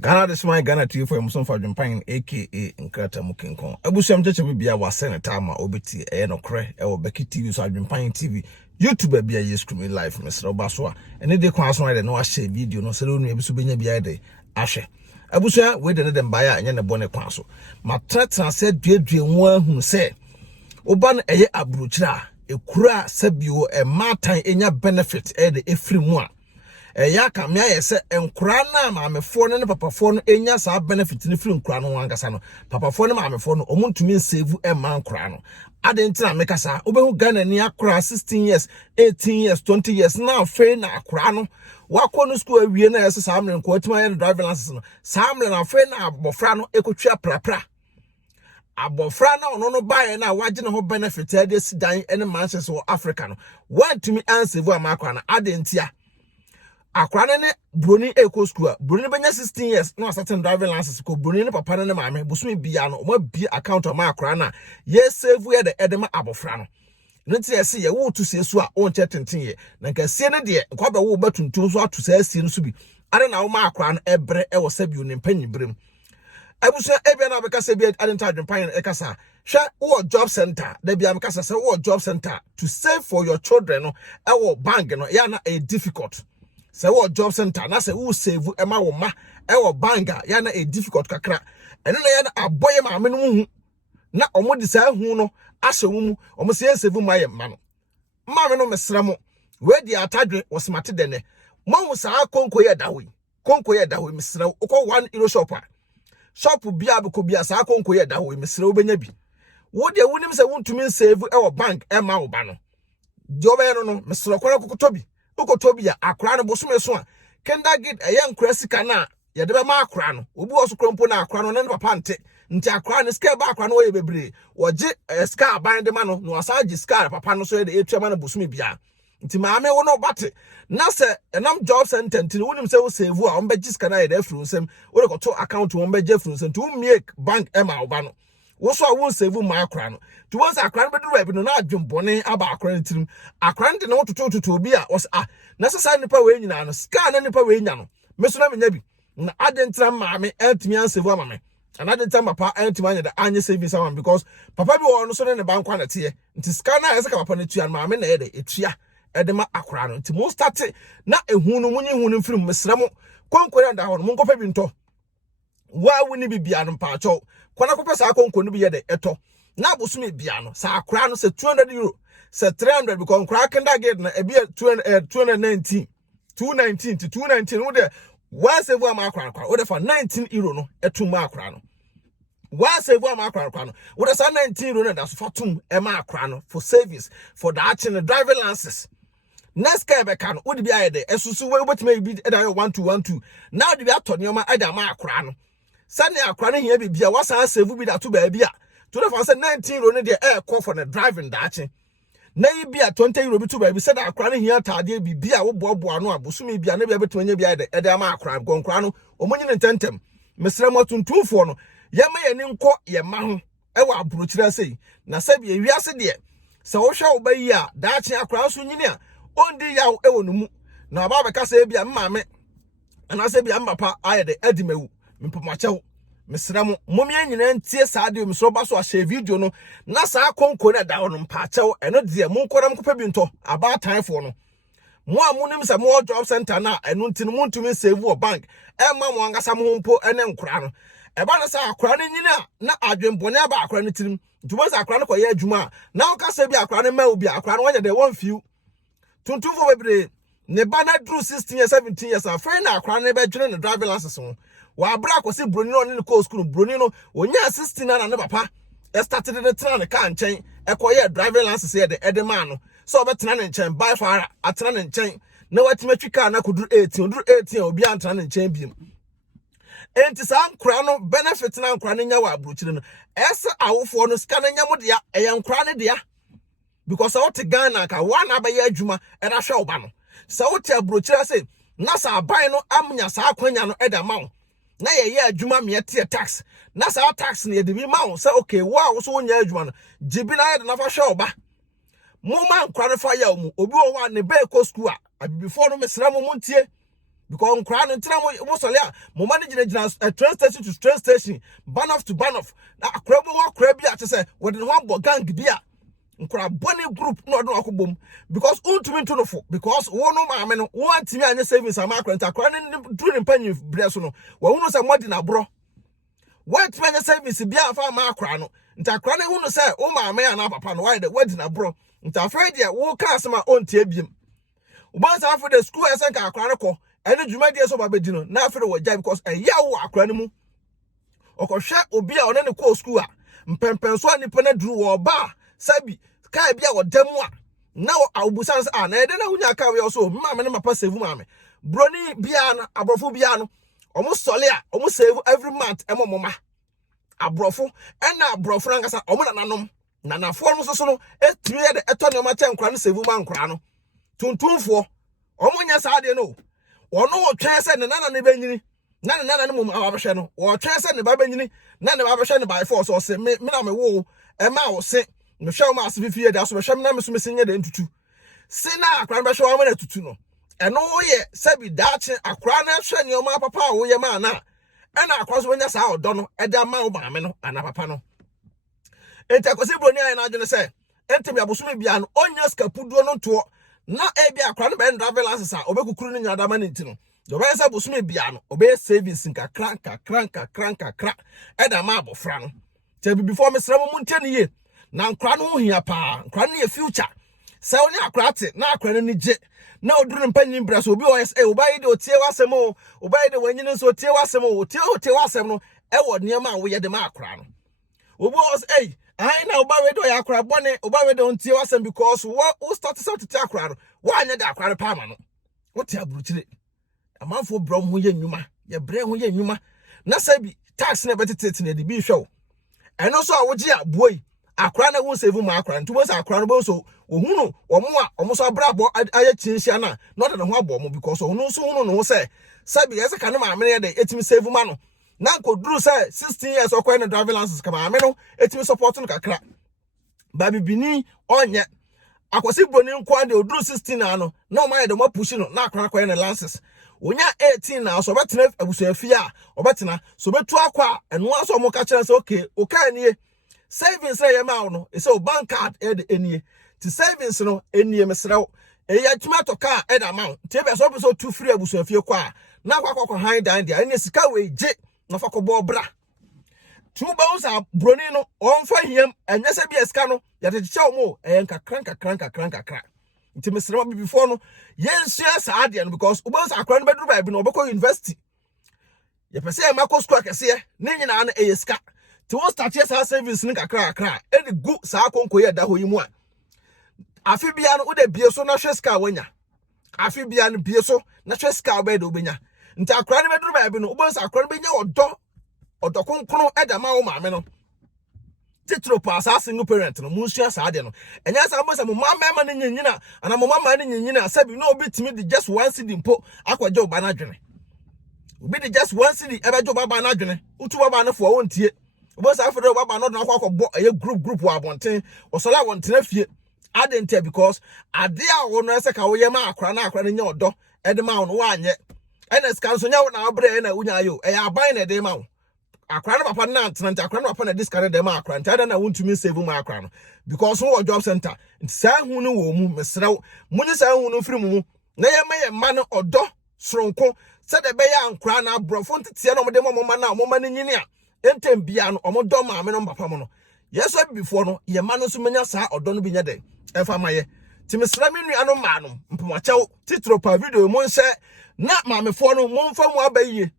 Ghana this my Ghana TV for some for Japan aka Nkrata Mukinkon. Abusiam cheche bibia wa senator ma obeti no kre e wo BeckyTv so AdwenepaheneTv YouTube bia ye screen live Mr. Obasoa ene de kwan so de no a share video no se lo nu ebiso benya bia de ahwe. Abusia we de ne dem baya anya ne bone kwan so. Matratra se duadue ho ahunu se oba no eye abrochira ekura sabio e matan enya benefit e de efri mu a ya kamia yese enkura na maamefo ne papafo no enya saa benefit ne firi nkura no wankasa no papafo ne maamefo no omuntumi save e man nkura no adentina mekasa obehu Ghana ni akura 16 years 18 years 20 years na fe na akura no wakọ no school awie na yese saa mre nko atima ye driving license no saa mre na fe na abofra no ekotwa prapra abofra na ono no bae na waje ne ho benefit e de sidan ene Manchester Africa no wantumi ansave amakura na adentia akrane ne broni eco school broni benya 16 years no certain driving license ko broni ne papa ne maame bosumi bia no mo bi account ma akrana ye save ye de edema abofra no nti ese ye wo to se so a on che tenten ye na nka sie ne de kwa ba wo batuntum so ato sa sie no so bi are na wo ma akrana ebre e wo sabi ne mpanyi brem abuso ebia na beka se bi adenta adwempan e kasa hwa wo job center da bia beka se wo job center to save for your children no e wo bank no ya na a difficult. Se wo job center na se wo save ema wo ma e wo banga ya na e difficult kakra eno na ya na aboye ma me no hu na omo di sa hu no ahye wo mu omo se save ma ye ma no ma me no mesra mo we di atadwe wo smart de ne mo hu sa konko ye dawo mesra wo ko 1 euro shop a shop bia be ko bia sa konko ye dawo mesra wo benya bi wo de wonim se wontumi save e wo bank e ma wo ba no jobe no mesra ko kokoto bi Okotobia akra no bosome so a kenda gid eye nkra sika na ye de be ma akra no obi wo so krompo na akra no ne papa nti akra no ska ba akra no ye bebre woje ska aban de ma no no asaji ska papa no so ye de etwa ma no bosome bia nti maame wo no bate na se enam job center nti wonim se wo save a ombeji ska na ye de fru nsem wo ko to account wo ombeji fru nsem to make bank e ma oba no wo so a wo save ma akra no to once akra no beduru ebi no na adwembone aba akra no tirim akra no de no tototo obi a was necessary nipa we nyina no scan na nipa we nya no meso na menya bi na adentra maame antimi ansave amame and adentra papa antimi anya da anya savings amame because papa bi wo no so ne bank na te nti scan na yesaka papa no tua maame na ye de etua edema akra no nti mo start na ehu no munyi hu no mfirim mesra mo konkore nda ho no monkofa bi nto wa woni bibia no paacho kwana kopa sa konko no bi ye de eto na bosumi bia no sa akra no se 200 euro se 300 because akra kenda get na e bia 219 to 219 wo de wa save am akra wo de for 19 euro no etum akra no wa save am akra no wo de sa 19 euro no da so fatum e ma akra no for service for the action driving license next guy be kan wo de bia ye de esusu we betime bi e da 1212 now de bia to nyoma e da ma akra no sane akra no hia bibia wa sa save bi da to ba bia to the for 19 euro no de e call for the driving da action na yibia 20 euro bi to ba bi said akra no hia taade bibia wo boaboa no abosumi bia na bia betanya bia de e da ma akra gonkra no omonyi ntentem mesra mo tuntumfo no ye ma ye ni nko ye ma ho e wa abrochira sei na sabi ewiase de se wo hwa wo ba yi a da action akra so nyini a ondi yaw e wo no mu na ba be kasa bia mmame ana se bia mbapa aye de adimewu mpamachew mesra mo momia nyina ntie saade mesro ba so a share video no na saa konko na da ho no mpachew eno de monkoram kopa bi nto aba tanfo no mo amunim se mo job center na eno ntini montumi save wo bank e ma mo angasa mo mpo ene nkura no e ba na sa akura no nyina na adwembone aba akura no tirim ntumo sa akura no koye adwuma na o kasa bi akura no ma obi akura no wanya de one few tuntumfo bebre ne ba na dru 16 years 17 years afre na akura no be dwene ne driving license ho wa bra ko se broni no ne ko school broni no onya 16 na ne papa e started the tran ne ka nchen e koye driving license ye de edema no so obetena ne nchen by far atena ne nchen na watimatwi car na kuduru 18 obi antena ne nchen biem enti sa nkura no benefit na nkura ne nya wa abrochire no ese awofo no ska na nya mo dia e nkura ne dia because I want to Ghana ka one abaye adwuma e da hwe oba no sa wote abrochire say na sa aban no amnya sa akwanya no e da ma na ye adwuma me tie tax na sa tax ne de bi ma say okay wa wo so wonya adwuma no jibi na ye de na fa hwe oba mo man nkura no fa ya mu obi wo wa ne be ko school a before no mesra mo montie because on crown and tram mosalia, mo manage a train station to train station, ban off to ban off. Now a crab or crabby to say, what the one gang beer. Bonny group no boom because ultimate to no because one no man one team and savings a macro and a crying doing penny bresono. Well, who knows a modern bro? What man savings be a farm macrano? Nta crying who knows say, oh my man, and papa, why the wedding abro? Nta afraid ya walk cast my own tabium. Once after the school, I sent a chronicle and the Jumadias of Abedino, now for the job because a yaw acronimu or shot or be on any course school. Mpenswani pene drew or bar, Sabi. Kai bia wo demwa na awubusan sa na ede na hunya ka we also mama na mapa save mama broni bia no abrofo bia no omo sole a omo save every month emo mama abrofo na abrofo ngasa omo nanom nanafo no so no etue de eto ne ma chenkra no save man nkra no tuntumfo omo nya sa de no wono wo twen se ne nana ne banyini na ne nana ne mum abahwe no wo twen se ne babanyini na ne babahwe ne by force so se me na me wo e ma wo se no show ma asifie da so be hwem na me so mesenye de ntutu sina akran be hwe na tutu no eno ye sabi dache akran na hwe ne o ma papa wo ye ma na e na akwa so nya sa odo no e da ma wo ba me no ana papa no enta ko se broni ayi na adwene se enta bi aboso me bia no onya skapuduo no to na e bi akran be driver license a obekukuru no nya da ma ne ntino do be se aboso me bia no obe service nka kranka e da ma abofra no te bi before me sra mo nteni ye na nkra no hia pa nkra no ye future se oni akra te na akra no ni je na oduru mpanyin bra so obi o yes obayi de otie wasem o obayi de wanyini so otie wasem o otie wasem no e wo niam a wo ye de ma akra no obi o say ai na obayi de akra bone obayi de ontie wasem because wo start to tie akra no wo anya de akra pa ma no wo tie aburuchire amanfo brom ho ye nnwuma ye bre ho ye nnwuma na sabi tax na betete na de bi hwe o eno so a wo gi aboyi akra na wo save ma akra ntubo sa akra no bo so ohunu omo so abrabo aye chinhia na not de ho abo mo because ohunu so hunu no say sabi yesa kan ma amene de etimi save ma no na koduru say 16 years okwa na driving license ka ma ame no etimi support no kakra ba bibini onye akwasi broni nkwa de oduru 16 na no na o ma de mo push no na akra kwa na license onya 18 na so betena abusuafi a obetena so betu akwa eno aso mo ka kire say okay o ka nie savings na yema no e say bank card e de enie ti savings no enie mesrew e ya tomato car e da ma ti be so tu free abusuafie kwa na kwakwa han dan dia ene sika we je na fa ko bo bra tu ba usa broni no on fa hiem enye se bia sika no ya te che mo e nkakra ti mesrew before no yensia sa ade no because uba usa akra no bedru ba bi no obekọ university ye pese e mako school akese ne nyina na e sika ti wo start yes service ni kakra e de gu sa konko ye da ho yimu a afi bia no wo de bie so na hwe ska wanya afi bia no bie so na hwe ska ba de obenya nti akra ne beduru ba bi no wo sa akra no benya odo konkron e da ma wo maame no titro pa sa single parent no munsua sa de no enya sa mo sa mo mama ne nyinyina ana mo mama ne nyinyina sabi no obi timi de just one cedi mpo akwaje oba na dwene obi de just one cedi e be jo baba na dwene utu baba na fo wo ntie obo sa afere baba no na akwa bo eye group wa abonten osola wonten afie adente because ade a wo no ese ka wo ye ma akra na nya odo e de ma wo no wa anye ene ska nso nya wo na abre na unya yo e aban na de ma wo akra na papa na antenante akra na papa na discard de ma akra ntada na wontumi save ma akra no because wo job center sa hu no wo mu mesrew munyi sa hu no firi mu na ye ma no odo soronko se de be ya ankra na abrofo ntetie no mo de mo ma na mo ma no nyini a entem bia no omodo ma me no papa mo no yeso before no ye ma no so menya sa odo no bi nya de efa maye timisra me nua no ma no mpomwachew titro pa video mo nse na ma me fo no mo mfa mu abaye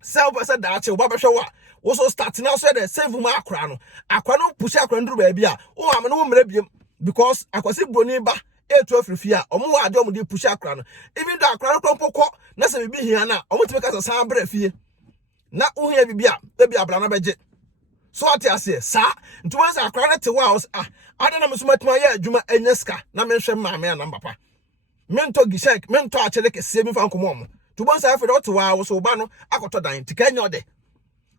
self say da che oba behwe wa wo so start now so de save mu akra no push akra nduru ba bia wo ma me no wo mra biem because akwasi broni ba etu afrifi a omo wa ade omo de push akra no even though akra no krompokọ na se bibi hia na omo timi ka sa bra fie na uhia bibia e bia bra na beje so ati ase sa ntuma sa akra na te wa ade na mesoma tuma ya adwuma enyeska na menhwe maame na papa mento gishek mento achele kese mi fa nkomo mo tubo sa afere oto wa wo so ba no akoto dan ti kanya ode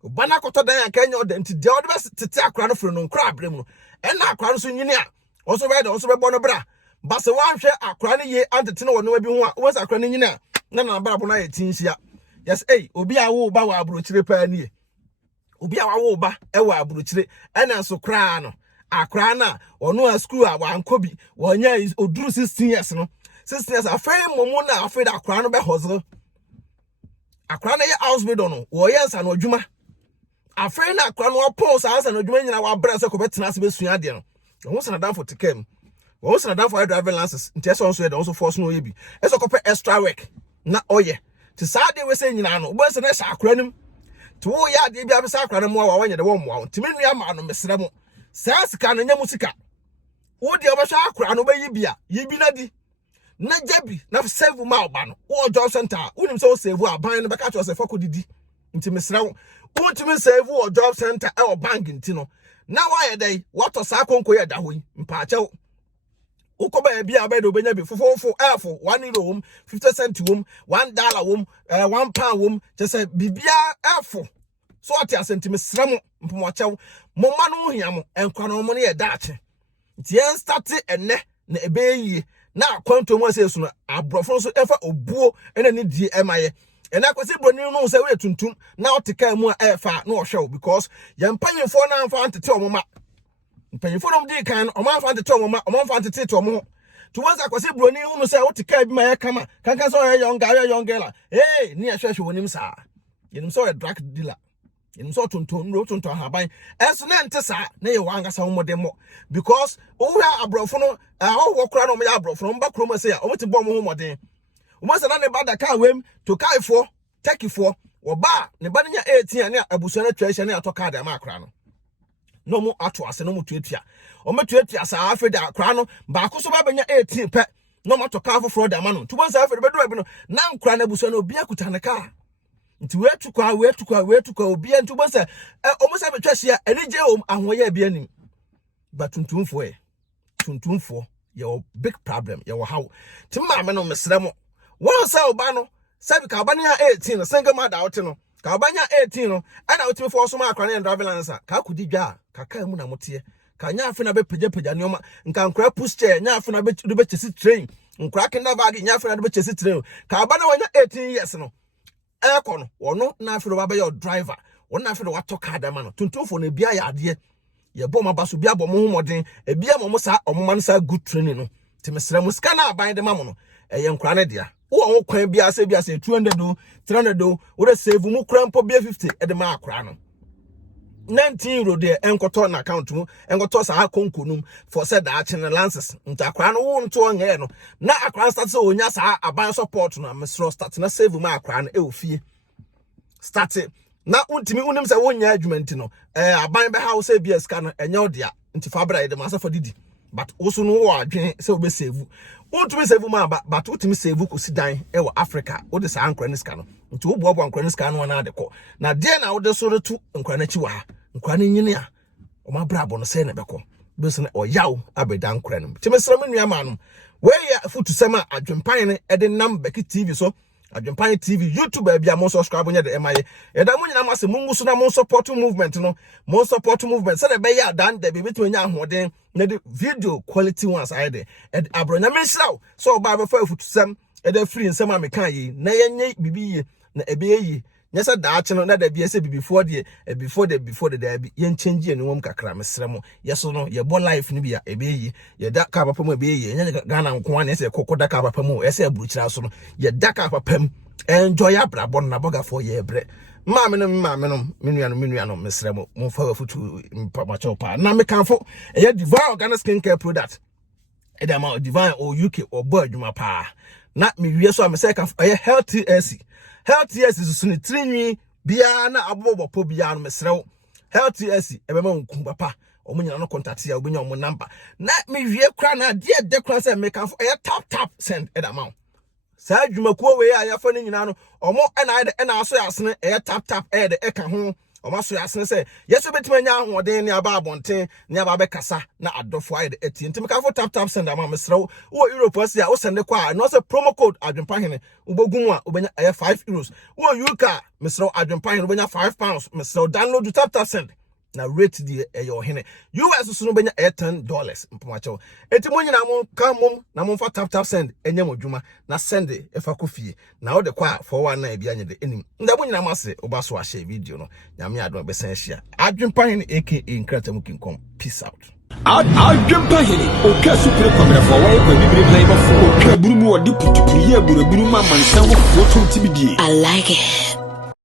oba na akoto dan kanya ode nti de ode be tete akra no furu no nkra abrem no na akra no so nyini a oso be de oso be bo no bra ba se wan hwe akra no ye antete no wono bi ho a wo sa akra no nyini a na brabo na yetinhia yes obi a wo ba wa abrochire pa nie obi a wo ba e wa abrochire ena so kra no akra na ono a school a wankobi wonya oduru 16 years no 16 years afei momo na afei da akra no be hustle akra na ye housemaid no wo yensa no adwuma afei na akra no opon sa ansa no adwuma nyina wa bra se ko betena ase besua ade no wo se na dan for tikem wo se na dan for driving license ntia so ye don so force no ye bi e so ko extra work na oye ti saade we se nyina no bo se na sha akra nim ti wo ya de bia be sa akra no mo wa wanye de wo mo ti me nua ma no mesere mo sa sika no nya musika wo de obehwa akra no be yibia yibi na di na jabi na save ma oba no wo job center unim se wo save aban no be ka cho se fako didi nti mesere wo untimi save wo job center e o bank nti no na wa ye dai what sa konko ye da hoyi mpa che ukoba bia ba do benya bi fofofo elfo 1 euro wom 50 cent wom $1 wom £1 wom je say bibia elfo so ati asentime sramo mpomo chew mo ma no hia mo enkwa no mo ne ye daache nti en start enne na ebeyi na akwanto mo ase no abrofo so efa obuo ena ne die emaye ena kwesi broni no se we tuntum na otika mu a efa na ohwe because ye mpanyefo na amfa antete omoma mpanyefo no di kan omamfa antete omoma omamfa antete to omo to once akwesi broni no se otika bi ma ye kama kankan so ye younger la ni ehwehwe wonim sa yenim so ye drug dealer yenim so tonton haban enso na ente sa na ye wanga sa modem mo because owura abrofo no wo kra no mo ya abrofo no mba kroma se ya o meti bom ho modem o se na ne bada ka wem to kaifo tekifo wo ba ne ba nya 18 ne abuso na twahye ne atoka da ma akra no no mu ato ase no mu tuatua o metuatua sa afeda akra no ba ko so ba benya 18 pe no mo atoka afoforo da ma no to bonsa afeda bedo abi no na nkra na abuso no obi akuta ne ka nti wetukwa obi ntu bonsa o mo se betwahye eni je o ahoye abi anim ba tuntumfo ye big problem ye wo how ti ma me no mesre mo won sa oba no sabi ka oba nya 18 no single mother out no ka oba nya 18 no ana otimi for so ma akra na driving license ka kudi dwa ka ka mu na motie ka nya afi na be peja nyoma nka nkra push chair nya afi na be chesi train nkra kenda bag nya afi na be chesi train ka oba na wanya 18 years no eko no wono na afi oba be your driver wono afi no wato ka da ma no tuntumfo na bia ya ade ye bom abaso bia bom ho modern e bia mo sa omoma no sa good training no timesra mu ska na aban de ma mo no ye nkra na dia wo kwan bia se 200 do 300 do wo de save mu kra mpo bia 50 e de ma akra no 19 euro de enkoto na account mu enkoto sa akonkonum for said that channel lances nta akra no wo nto nge no na akra start so onya sa aban support no mesro start na save mu akra no e ofie start na untimi unim se wonya adwumenti no aban be house ABS ka no enye odia nti fabra de masa for didi but also no wo adwen se obe save untimi save ma but utimi save ko sidan e wo Africa wo de sa ankra ni ska no nti wo boabo ankra ni ska no na de ko na de na wo de so retu ankra na chi wa ankra ni nyine a o ma brabo no se na be ko be so na o yaw abeda ankra no timesra mu nua ma no we ya futu sema adwempan ne e de nam BeckyTv so AdwenepaheneTv YouTube bia mo subscribe nya de emaye e da mo nyina ma se mungu so na mo support movement no mo support movement se de be ya dan de be betu nya ahoden na de video quality ones aye de abronya me shiraw so ba be fa futusem e da free nsem amekan yi na yenye bibi ye na ebe yi nya se da ache no na da bia se before the da bi yen change enu wom kakra mesre mo yeso no ye bo life ni bia ebe yi ye da ka papa mo ebe yi nya Ghana nko an se kokoda ka papa mo ese aburuchira so no ye da ka papa m enjoy abrabo na boga for ye bre maame no menua no mesre mo fa futu mpama chopa na me kanfo ye divine organic skincare product e da ma divine o UK o bo adwuma pa na me wie so am se kanfo ye healthy so ni trinwi bia na abobopo bia no mesrew healthy e be ma nku papa o munyina no contact ya obenya o number na me wie kra na de kra se me kan tap send e da ma sa adwumakuo we ya fa ni nyina no omo na aso ya asene tap e de e ka ho omo so ya asene se yeso betima nya ahoden ne aba abonten ne aba be kasa na adofo aye de eti ntimi ka fo tap send ama mesrew wo Europe asia wo send kwa no se promo code adwenepahene ubogun a ubenya 5 euros wo UK mesrew adwenepahene ubenya £5 mesrew download tap send na rate the your hene US so no benya $10 mpamacho enti mo nyina mo ka mom na mo fa tap send enye mo dwuma na send e fa kofie na wo de kwa 419 bia nye de enim nda mo nyina mase oba so a share video no nyame adon be sen hia Adwenepahene aka Nkrata Mukinkom. Peace out. Adwenepahene oka supre kwamra for why kwa bibiri plan before oka burumu odi putupuriye buruburu ma mansan wo foto tibidie. I like it.